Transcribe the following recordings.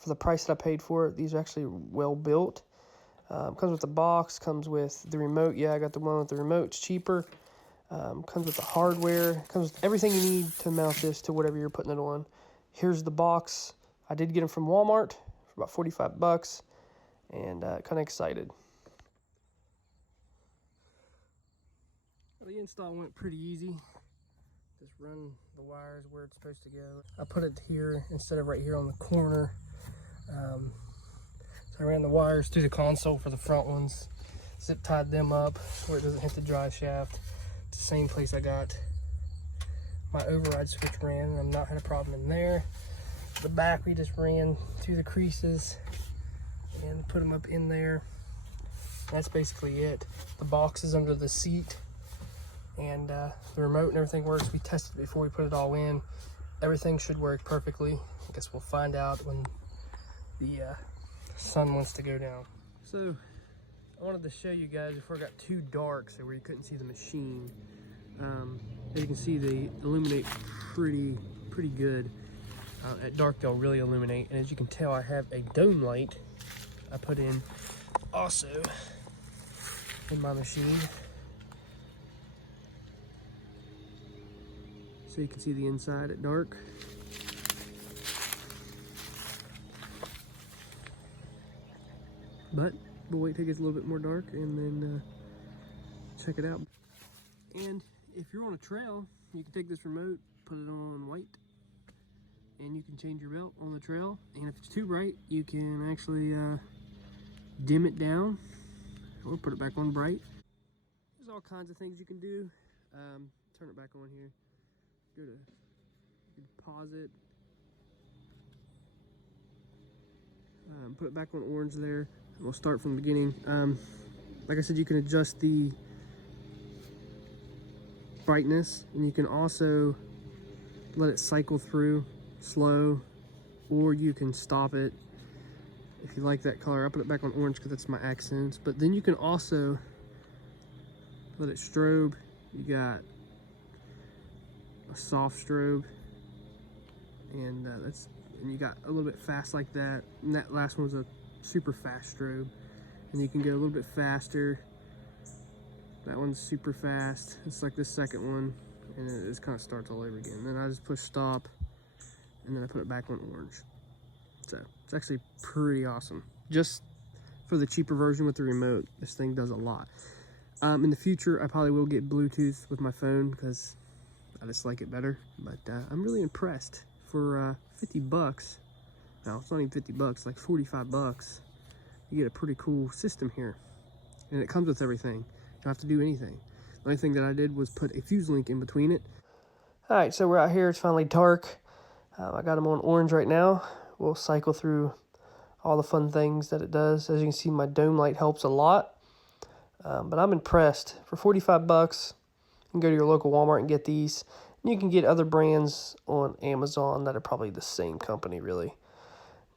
for the price that I paid for it. These are actually well built. Comes with the box, comes with the remote. Yeah, I got the one with the remote. It's cheaper. Comes with the hardware. Comes with everything you need to mount this to whatever you're putting it on. Here's the box. I did get them from Walmart for about 45 bucks, and kind of excited. Well, the install went pretty easy. Just run the wires where it's supposed to go. I put it here instead of right here on the corner. So I ran the wires through the console for the front ones, zip tied them up where it doesn't hit the drive shaft. It's the same place I got my override switch ran, and I've not had a problem in there. The back we just ran through the creases and put them up in there. That's basically it. The box is under the seat, and the remote and everything works. We tested it before we put it all in. Everything should work perfectly. I guess we'll find out when the sun wants to go down. So I wanted to show you guys before it got too dark, so where you couldn't see the machine. As you can see, they illuminate pretty good. At dark they'll really illuminate, and as you can tell, I have a dome light I put in also in my machine, so you can see the inside at dark. But we'll wait till it gets a little bit more dark and then check it out. And if you're on a trail, you can take this remote, put it on white, and you can change your belt on the trail. And if it's too bright, you can actually dim it down or put it back on bright. There's all kinds of things you can do. Turn it back on here. Go to, you can pause it. Put it back on orange there. And we'll start from the beginning. Like I said, you can adjust the brightness, and you can also let it cycle through slow, or you can stop it if you like that color. I put it back on orange because that's my accents. But then you can also let it strobe. You got a soft strobe, and and you got a little bit fast like that. And that last one was a super fast strobe, and you can go a little bit faster. That one's super fast. It's like this second one, and it just kind of starts all over again. Then I just push stop, and then I put it back on orange. So it's actually pretty awesome. Just for the cheaper version with the remote, this thing does a lot. In the future, I probably will get Bluetooth with my phone because I just like it better. But I'm really impressed for 50 bucks. No, it's not even 50 bucks, like 45 bucks. You get a pretty cool system here, and it comes with everything. You don't have to do anything. The only thing that I did was put a fuse link in between it. All right, so we're out here. It's finally dark. I got them on orange right now. We'll cycle through all the fun things that it does. As you can see, my dome light helps a lot. But I'm impressed. For 45 bucks, you can go to your local Walmart and get these. And you can get other brands on Amazon that are probably the same company, really.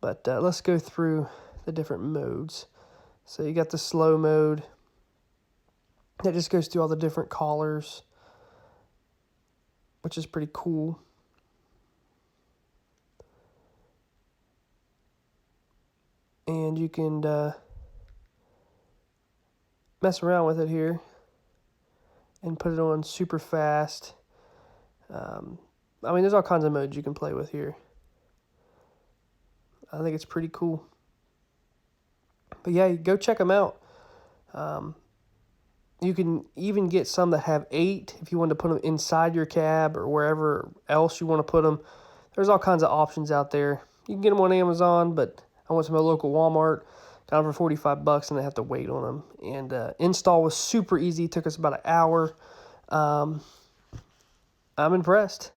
But let's go through the different modes. So you got the slow mode. That just goes through all the different collars, which is pretty cool. And you can mess around with it here and put it on super fast. I mean, there's all kinds of modes you can play with here. I think it's pretty cool. But yeah, go check them out. You can even get some that have 8 if you want to put them inside your cab or wherever else you want to put them. There's all kinds of options out there. You can get them on Amazon, but I went to my local Walmart, got them for 45 bucks, and I have to wait on them. And install was super easy. It took us about an hour. I'm impressed.